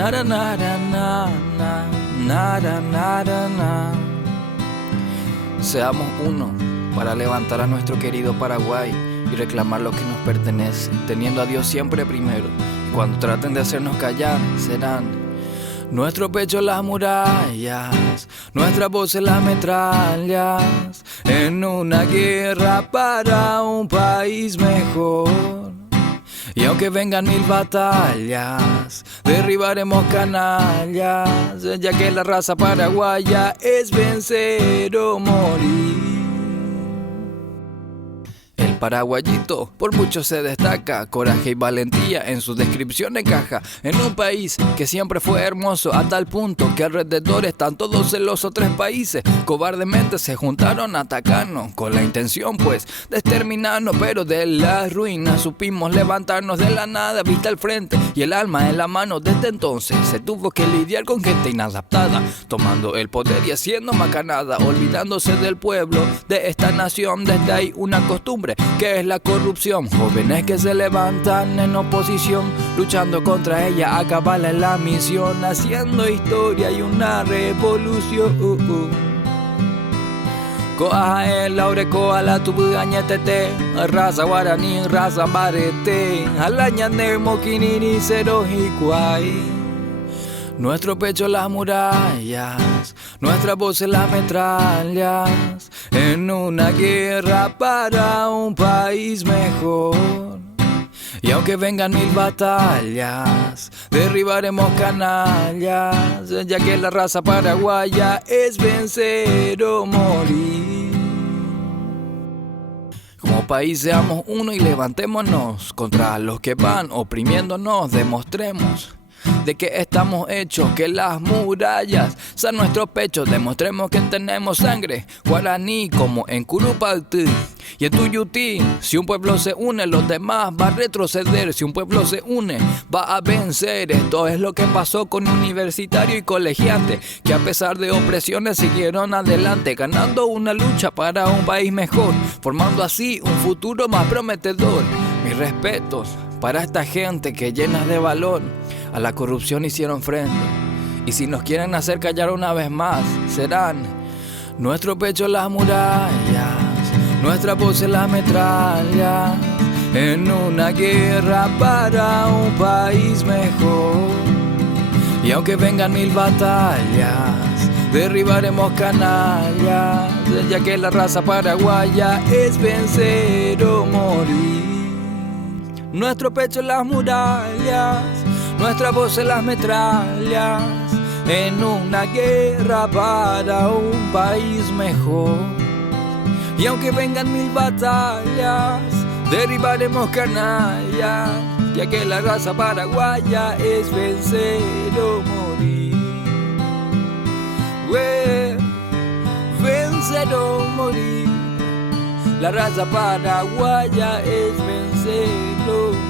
Nada, nada, nada, nada, nada, nada. Seamos uno para levantar a nuestro querido Paraguay y reclamar lo que nos pertenece, teniendo a Dios siempre primero. Y cuando traten de hacernos callar, serán nuestro pecho las murallas, nuestra voz en las metrallas, en una guerra para un país mejor. Y aunque vengan 1000 batallas, derribaremos canallas, ya que la raza paraguaya es vencer o morir. El paraguayito por mucho se destaca, coraje y valentía en su descripción encaja. En un país que siempre fue hermoso, a tal punto que alrededor están todos celosos. 3 países cobardemente se juntaron a atacarnos, con la intención pues de exterminarnos. Pero de las ruinas supimos levantarnos de la nada, vista al frente y el alma en la mano. Desde entonces se tuvo que lidiar con gente inadaptada, tomando el poder y haciendo macanada, olvidándose del pueblo de esta nación. Desde ahí una costumbre que es la corrupción, jóvenes que se levantan en oposición, luchando contra ella, acabarla en la misión, haciendo historia y una revolución. Coaja el laureco la tubugañetete, raza guaraní, raza barete, alañane moquinini cero hicuay. Nuestro pecho las murallas, nuestra voz en las metrallas, en una guerra para un país mejor. Y aunque vengan 1000 batallas, derribaremos canallas, ya que la raza paraguaya es vencer o morir. Como país seamos uno y levantémonos contra los que van oprimiéndonos, demostremos de que estamos hechos, que las murallas son nuestros pechos. Demostremos que tenemos sangre guaraní como en Curupaytí y en Tuyutí. Si un pueblo se une, los demás va a retroceder. Si un pueblo se une, va a vencer. Esto es lo que pasó con universitario y colegiante, que a pesar de opresiones siguieron adelante, ganando una lucha para un país mejor, formando así un futuro más prometedor. Mis respetos para esta gente que llena de valor a la corrupción hicieron frente. Y si nos quieren hacer callar una vez más, serán nuestro pecho las murallas, nuestra voz en las metrallas, en una guerra para un país mejor. Y aunque vengan 1000 batallas, derribaremos canallas, ya que la raza paraguaya es vencer o morir. Nuestro pecho en las murallas, nuestra voz en las metrallas, en una guerra para un país mejor. Y aunque vengan 1000 batallas, derribaremos canallas, ya que la raza paraguaya es vencer o morir. Vencer o morir. La raza paraguaya es vencer o morir.